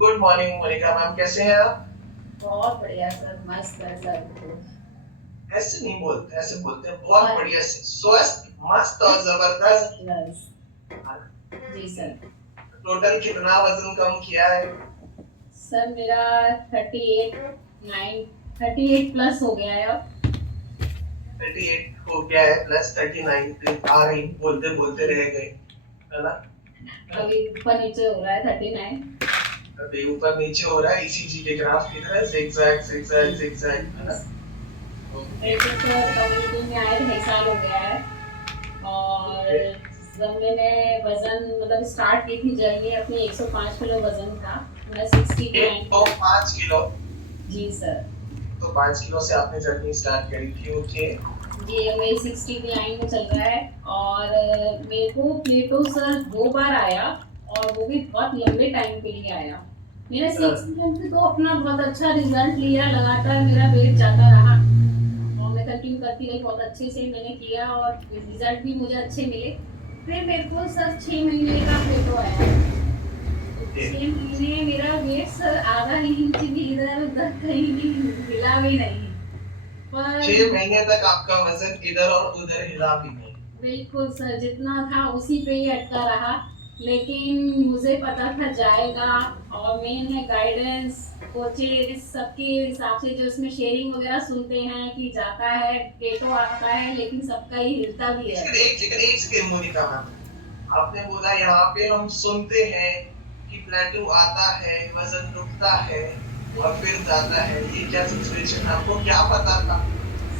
Good morning Monika ma'am, कैसे हैं आप? बहुत बढ़िया सर, मस्त है सर तो। ऐसे नहीं बोलते, ऐसे बोलते हैं बहुत और बढ़िया से स्वस्थ मस्त और जबरदस्त। प्लस जी सर। टोटल कितना वजन कम किया है? सर मेरा 38 9 38 प्लस हो गया है अब। 38 हो गया है प्लस 39 आ रही, बोलते बोलते रह गए, है ना? अभी ऊपर नीचे हो रहा है 39। अभी ऊपर नीचे हो रहा है ईसीजी के ग्राफ की तरह, zigzag जी zigzag zigzag, है ना? ओके। मेरे को सर कम्युनिटी में आए 2.5 साल हो गया है। और ओके। जब मैंने वजन मतलब स्टार्ट की थी जर्नी अपनी, 105 किलो वजन था। मैं 60 के एक लाइन तो में। 5 किलो। जी सर। तो 5 किलो से आपने जर्नी स्टार्ट करी थी, ओके। जी अब मेरी 60 की लाइन में चल रहा है। और मेरे को प्लेटो सर 2 बार आया, और वो भी बहुत लंबे टाइम के लिए आया। मेरा 6 मंथ तो अपना बहुत अच्छा रिजल्ट लिया, लगातार मेरा वेट जाता रहा और मैं कंटिन्यू करती रही, बहुत अच्छे से मैंने किया और रिजल्ट भी मुझे अच्छे मिले। फिर मेरे को सर 6 महीने का प्लेटो आया। ओके। 6 महीने मेरा वेट सर आधा इंच भी इधर उधर कहीं भी हिला भी नहीं। पर 6 महीने तक आपका वजन इधर और उधर हिला भी नहीं? बिल्कुल सर, जितना था उसी पे ही अटका रहा। लेकिन मुझे पता था जाएगा। और मेन है गाइडेंस, कोचेज सबके हिसाब से जो इसमें शेयरिंग वगैरह सुनते हैं कि जाता है डेटो आता है, लेकिन सबका ही हिलता भी है। एक सेकंड मोनिका मैम, आपने बोला यहाँ पे हम सुनते हैं कि प्लेटो आता है, वजन रुकता है और फिर जाता है, ये क्या सिचुएशन है? आपको क्या पता था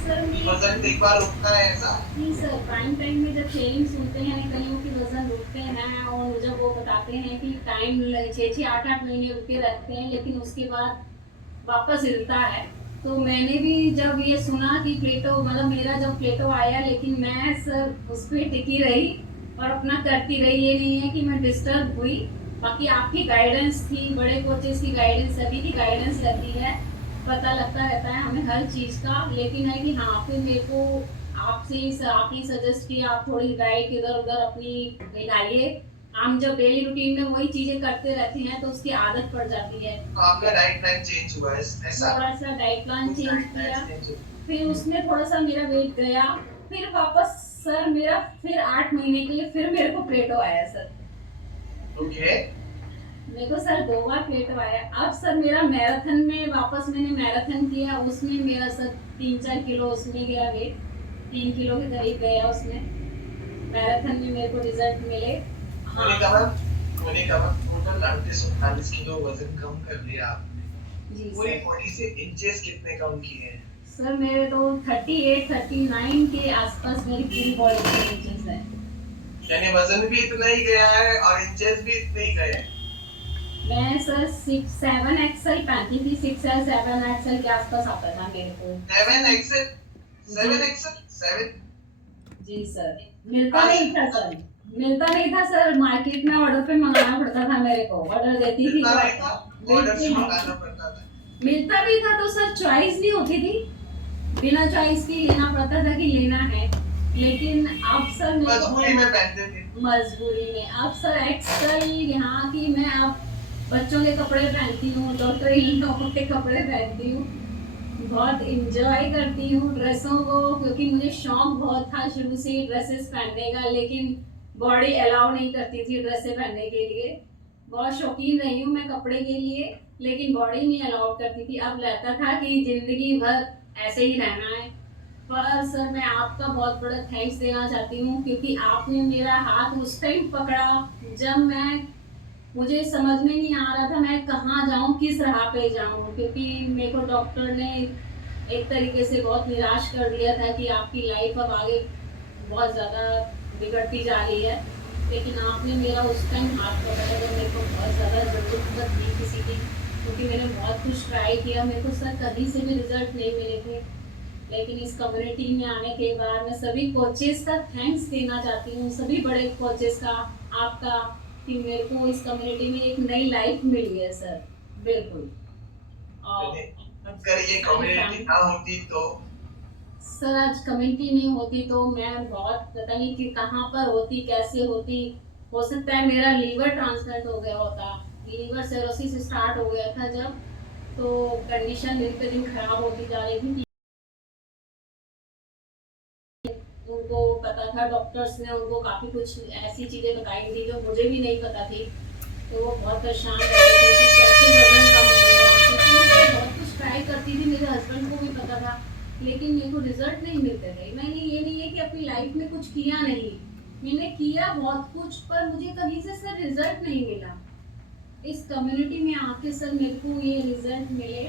सर कि मैं वजन एक बार रुकता है ऐसा? जी सर, प्राइम टाइम में जब शेयरिंग सुनते हैं कईयों के वजन रुकते हैं, और जब वो बताते हैं कि टाइम 6-6 8-8 महीने रुके रहते हैं, लेकिन उसके बाद वापस हिलता है। तो मैंने भी जब ये सुना कि प्लेटो मतलब मेरा जब प्लेटो आया, लेकिन मैं सर उस पर टिकी रही और अपना करती रही। ये नहीं है कि मैं डिस्टर्ब हुई। बाकी आपकी गाइडेंस थी, बड़े कोचेस की गाइडेंस, सभी की गाइडेंस रहती है। पता लगता रहता है हमें हर चीज का, लेकिन है कि हाँ फिर मेरे को आप ही सजेस्ट किया, आप थोड़ी डाइट इधर उधर अपनी मिलाइए। हम जब डेली रूटीन में वही चीजें करते रहते हैं तो उसकी आदत पड़ जाती है। तो आपका डाइट प्लान चेंज हुआ है ऐसा? थोड़ा सा डाइट प्लान कुछ चेंज डाइट प्लान किया, चेंज हुआ? फिर उसमें थोड़ा सा मेरा वेट गया। फिर वापस सर मेरा फिर 8 महीने के लिए फिर मेरे को प्लेटो आया सर। ओके। मेरे को सर 2 बार प्लेटो आया। अब सर मेरा मैराथन में वापस मैंने मैराथन किया, उसमें मेरा सर 3-4 किलो उसमें गया वेट। 3 किलो के करीब गया उसमें। मैराथन में मेरे को रिजल्ट मिले। हाँ Monika ma'am, Monika ma'am, total 38-39 kilo वजन कम कर लिया आपने। जी पूरी सर। बॉडी से इंचेस कितने कम किए हैं? सर मेरे तो 38-39 के आसपास मेरी पूरी बॉडी के इंचेस है। यानी वजन भी इतना ही गया है और इंचेस भी इतने ही गए हैं। मैं सर 6-7 एक्सएल पहनती थी, 6 या 7 एक्सएल के आसपास आता था मेरे को। 7 एक्सेल? जी। 7 एक्सेल? 7? जी सर। मिलता कहाँ से नहीं था मिलता? सर। मिलता नहीं था सर, मार्केट में ऑर्डर पे मंगाना पड़ता था मेरे को, ऑर्डर देती थी मिलता तो नहीं आता था? था। ऑर्डर से बिल्कुल मंगाना नहीं। पड़ता था? मिलता भी था तो सर चॉइस नहीं होती थी। बिना चॉइस के लेना पड़ता था कि लेना है। लेकिन अब सर मेरे को मजबूरी में पहनते थे? मजबूरी में अब सर एक्सल यहाँ की मैं अब बच्चों के कपड़े पहनती हूँ, डॉक्टर इन लोगों के कपड़े पहनती हूँ। बहुत इंजॉय करती हूँ ड्रेसों को, क्योंकि मुझे शौक बहुत था शुरू से ही ड्रेसेस पहनने का, लेकिन बॉडी अलाउ नहीं करती थी ड्रेसेस पहनने के लिए। बहुत शौकीन रही हूँ मैं कपड़े के लिए, लेकिन बॉडी नहीं अलाउ करती थी। अब रहता था कि जिंदगी भर ऐसे ही रहना है। पर सर मैं आपका बहुत बड़ा थैंक्स देना चाहती हूँ, क्योंकि आपने मेरा हाथ उस टाइम पकड़ा जब मुझे समझ में नहीं आ रहा था मैं कहाँ जाऊं, किस राह पे जाऊं, क्योंकि मेरे को डॉक्टर ने एक तरीके से बहुत निराश कर दिया था कि आपकी लाइफ अब आगे बहुत ज्यादा बिगड़ती जा रही है। लेकिन आपने मेरा उस टाइम हाथ पकड़ा जब मेरे को बहुत ज्यादा जरूरत थी किसी की, क्योंकि मैंने बहुत कुछ ट्राई किया, मेरे को सर कहीं से भी रिजल्ट नहीं मिले थे। लेकिन इस कम्युनिटी में आने के बाद मैं सभी कोचेस का थैंक्स देना चाहती हूँ, सभी बड़े कोचेस का, आपका, कि मेरे को इस कम्युनिटी में एक नई लाइफ मिली है सर। बिल्कुल। और मैंने, अगर ये सारी कम्युनिटी फैमिली ना होती तो? सर, आज कम्युनिटी नहीं होती तो मैं बहुत पता नहीं कि कहाँ पर होती, कैसे होती। हो सकता है मेरा लीवर ट्रांसप्लांट हो गया होता, लीवर सिरोसिस स्टार्ट हो गया था जब, तो कंडीशन दिन पे दिन खराब होती जा रही थी। उनको पता था, डॉक्टर्स ने उनको काफ़ी कुछ ऐसी चीज़ें बताई थी जो मुझे भी नहीं पता थी। तो वो बहुत परेशान रहते थे कि कैसे वज़न कम होगा, क्योंकि मैं बहुत कुछ ट्राई करती थी, मेरे हस्बैंड को भी पता था, लेकिन मेरे को रिज़ल्ट नहीं मिलते थे। मैंने ये नहीं है कि अपनी लाइफ़ में कुछ किया नहीं, मैंने किया बहुत कुछ, पर मुझे कहीं से सर रिज़ल्ट नहीं मिला। इस कम्युनिटी में आके सर मेरे को ये रिजल्ट मिले।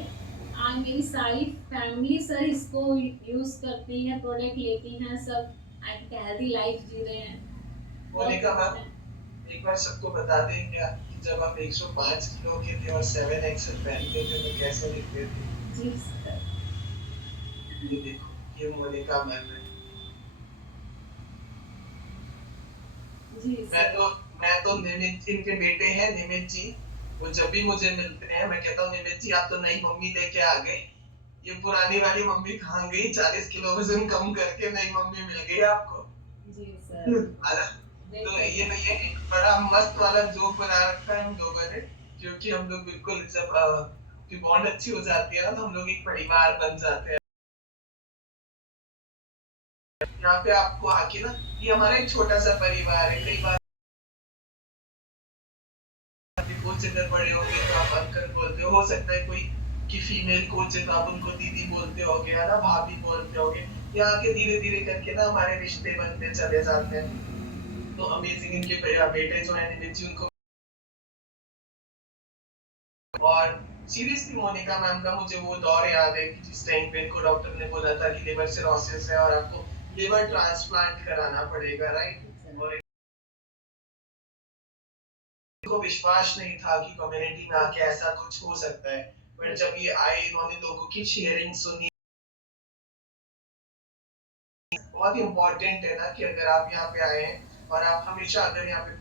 आज मेरी सारी फैमिली सर इसको यूज करती है, प्रोडक्ट लेती हैं, सब एक हेल्दी लाइफ जी रहे हैं। बहुत मोनिका खुश मैम, हैं। एक बार सबको बता दें क्या कि जब आप 105 किलो के थे और 7 एक्सेल पहनते थे तो कैसे दिखते थे? जी सर। ये देखो, ये मोनिका मैम है। जी मैं सर। तो मैं तो निमित जी के बेटे हैं, निमित जी। वो जब भी मुझे मिलते हैं मैं कहता हूँ निमित जी आप तो नई मम्मी लेके आ गए। ये पुरानी वाली मम्मी कहाँ गई? 40 किलो वजन कम करके नई मम्मी मिल गई आपको। जी सर। तो देखो ये एक बड़ा मस्त वाला जोक बना रखा है हम लोगों ने, क्योंकि हम लोग बिल्कुल जब की बॉन्ड अच्छी हो जाती है ना तो हम लोग एक परिवार बन जाते हैं। यहाँ पे आपको आके ना ये हमारा एक छोटा सा परिवार है। कई बार कोच अगर बड़े होंगे तो आप अंकल बोलते हो सकता है कोई की फीमेल कोच है तो आप उनको दीदी बोलते होगे, है ना, भाभी बोलते होगे। यहाँ के धीरे धीरे करके ना हमारे रिश्ते बनते चले जाते हैं। तो अमेजिंग इनके बेटे जो है निमित जी उनको, और सीरियसली मोनिका मैम का मुझे वो दौर याद है कि जिस टाइम पे इनको डॉक्टर ने बोला था कि लिवर सिरोसिस है और आपको लिवर ट्रांसप्लांट कराना पड़ेगा, राइट? और इनको विश्वास नहीं था कि कम्युनिटी में आके ऐसा कुछ हो सकता है। पर जब ये आए, इन्होंने लोगों की शेयरिंग सुनी। बहुत ही इम्पोर्टेंट है ना कि अगर आप यहाँ पे आए हैं और आप हमेशा अगर यहाँ पे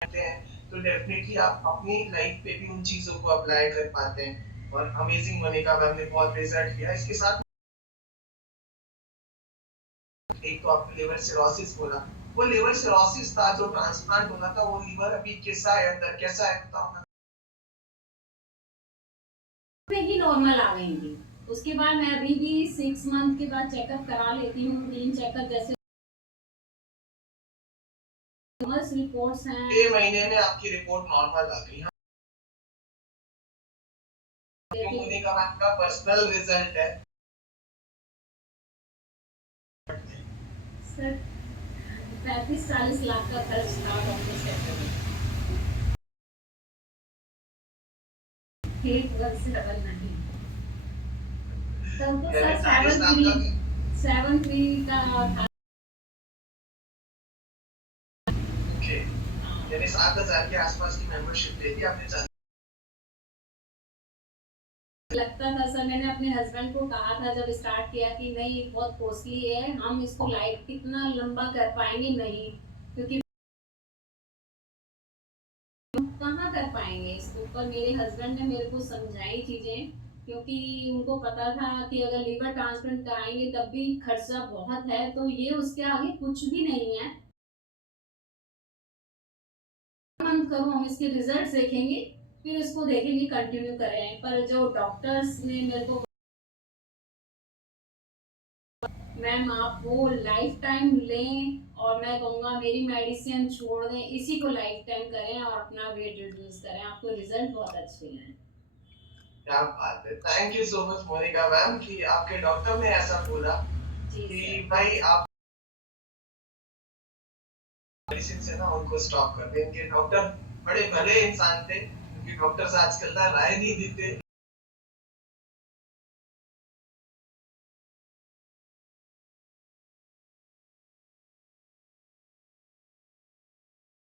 रहते हैं तो डेफिनेटली आप अपनी लाइफ पे भी उन चीजों को अप्लाई कर पाते हैं। और अमेजिंग मोनिका मैम ने बहुत रिजल्ट किया इसके साथ। एक तो आपने लिवर सिरोसिस बोला, वो लिवर सिरोसिस था जो ट्रांसप्लांट होना था, वो लिवर अभी कैसा है, अंदर कैसा है बताओ ना। में ही नॉर्मल आ गई थी। उसके बाद मैं अभी भी 6 मंथ के बाद चेकअप करा लेती हूँ, रूटीन चेकअप जैसे रिपोर्ट्स 6 हैं। महीने में आपकी रिपोर्ट नॉर्मल आ गई। जो मोनिका मैम का पर्सनल रिजल्ट है। सर 35-40 लाख का खर्च था डॉक्टर सेक्टर में, एक वर्ष से डबल नहीं। तब तो यानी सर 40 सेवन लाख थ्री का। 7-3 का था। ओके, यानी 7,000 के आसपास की मेंबरशिप लेके आपने लगता था सर, मैंने अपने हस्बैंड को कहा था जब स्टार्ट किया कि नहीं बहुत कॉस्टली है, हम इसको लाइफ कितना लंबा कर पाएंगे नहीं, क्योंकि कहाँ कर पाएंगे इसको। पर मेरे हस्बैंड ने मेरे को समझाई चीजें, क्योंकि उनको पता था कि अगर लिवर ट्रांसप्लांट कराएंगे तब भी खर्चा बहुत है, तो ये उसके आगे कुछ भी नहीं है। मंथ करो, हम इसके रिजल्ट देखेंगे, फिर इसको देखेंगे कंटिन्यू करें। पर जो डॉक्टर्स ने मेरे को, मैम आप वो लाइफ टाइम लें, और मैं कहूँगा मेरी मेडिसिन छोड़ दें, इसी को लाइफ टाइम करें और अपना वेट रिड्यूस करें, आपको रिजल्ट बहुत अच्छे हैं। क्या बात है, thank you so much Monika ma'am कि आपके डॉक्टर ने ऐसा बोला जी कि सर। भाई आप मेडिसिन से ना उनको स्टॉप कर दें। इनके डॉक्टर बड़े भले इंसान थे, क्योंकि डॉक्टर्स आजकल ना राय नहीं देते